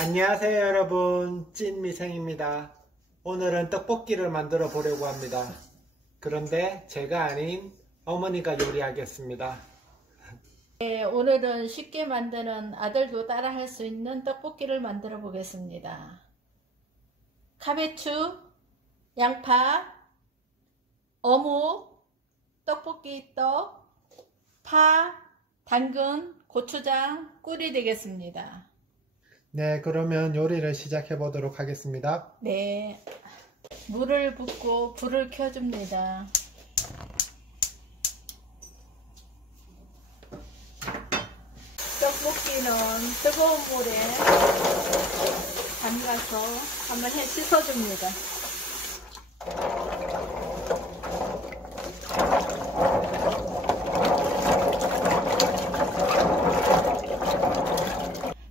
안녕하세요 여러분, 찐미생입니다. 오늘은 떡볶이를 만들어 보려고 합니다. 그런데 제가 아닌 어머니가 요리하겠습니다. 네, 오늘은 쉽게 만드는 아들도 따라 할 수 있는 떡볶이를 만들어 보겠습니다. 카베추, 양파, 어묵, 떡볶이 떡, 파, 당근, 고추장, 꿀이 되겠습니다. 네, 그러면 요리를 시작해 보도록 하겠습니다. 네, 물을 붓고 불을 켜줍니다. 떡볶이는 뜨거운 물에 담가서 한번 씻어줍니다.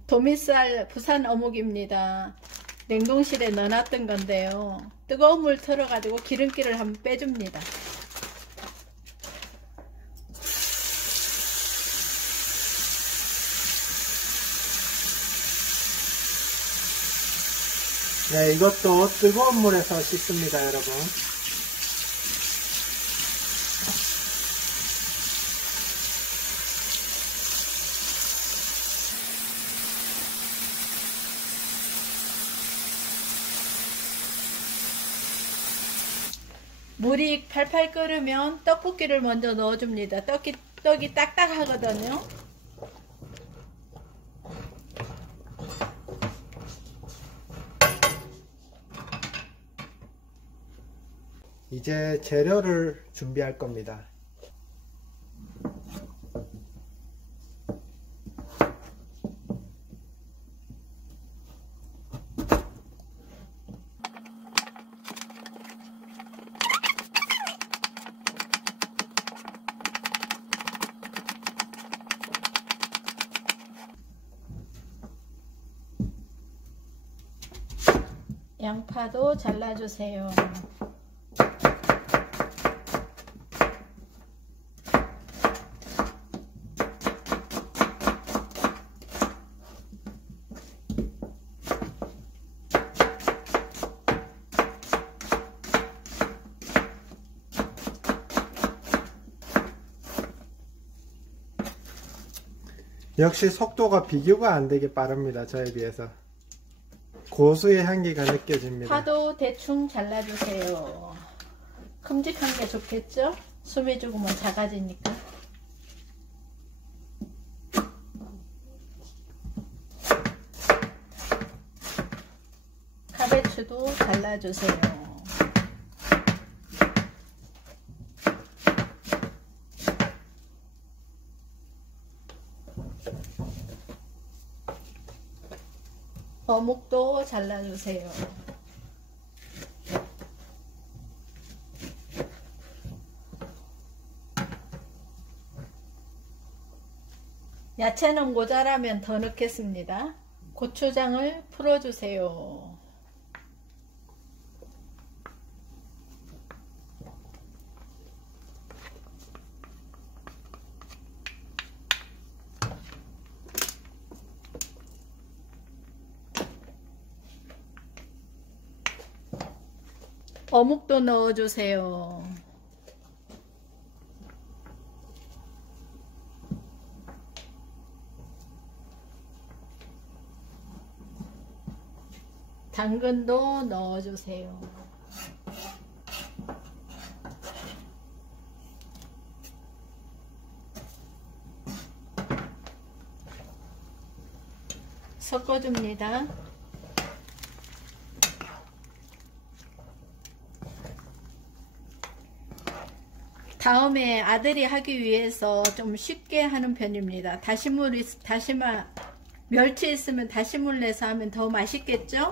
도미쌀 부산 어묵입니다. 냉동실에 넣어놨던 건데요. 뜨거운 물 틀어가지고 기름기를 한번 빼줍니다. 네, 이것도 뜨거운 물에서 씻습니다 여러분. 물이 팔팔 끓으면 떡볶이를 먼저 넣어줍니다. 떡이 딱딱하거든요. 이제 재료를 준비할 겁니다. 양파도 잘라주세요. 역시 속도가 비교가 안 되게 빠릅니다. 저에 비해서. 고수의 향기가 느껴집니다. 파도 대충 잘라주세요. 큼직한 게 좋겠죠? 숨이 조금은 작아지니까. 카베추도 잘라주세요. 어묵도 잘라주세요. 야채는 모자라면 더 넣겠습니다. 고추장을 풀어주세요. 어묵도 넣어주세요. 당근도 넣어주세요. 섞어줍니다. 다음에 아들이 하기 위해서 좀 쉽게 하는 편입니다. 멸치 있으면 다시물 내서 하면 더 맛있겠죠?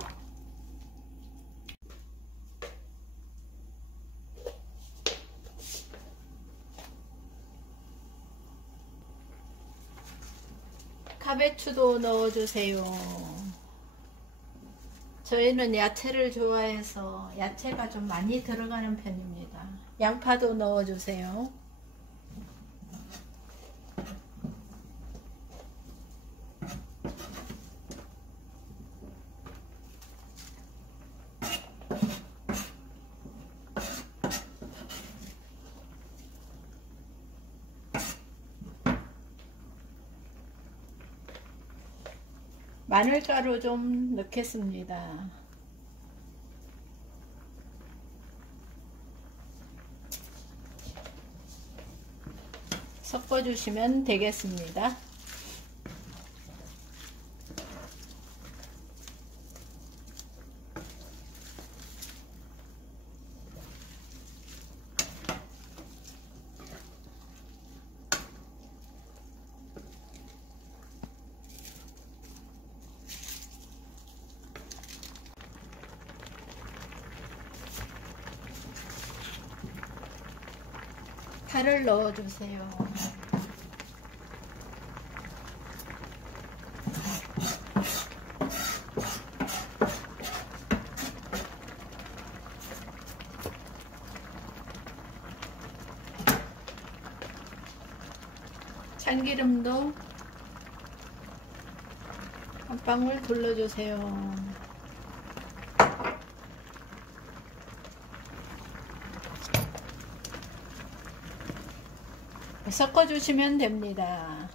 카베추도 넣어주세요. 저희는 야채를 좋아해서 야채가 좀 많이 들어가는 편입니다. 양파도 넣어주세요. 마늘가루 좀 넣겠습니다. 섞어주시면 되겠습니다. 파를 넣어주세요. 참기름도 한 방울 둘러주세요. 섞어주시면 됩니다.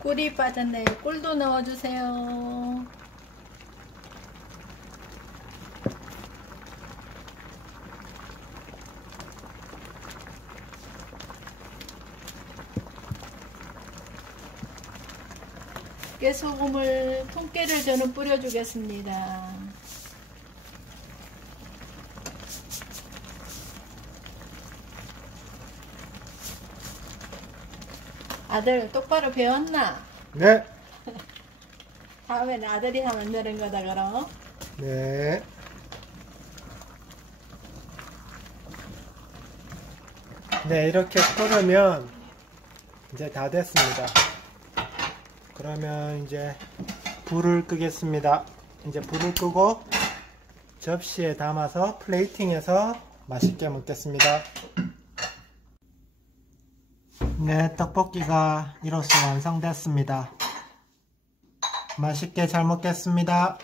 꿀이 빠졌네요. 꿀도 넣어주세요. 깨소금을 통깨를 저는 뿌려주겠습니다. 아들 똑바로 배웠나? 네. 다음에는 아들이 하면 되는 거다 그럼. 네. 네, 이렇게 끓으면 이제 다 됐습니다. 그러면 이제 불을 끄겠습니다. 이제 불을 끄고 접시에 담아서 플레이팅해서 맛있게 먹겠습니다. 네, 떡볶이가 이로써 완성됐습니다. 맛있게 잘 먹겠습니다.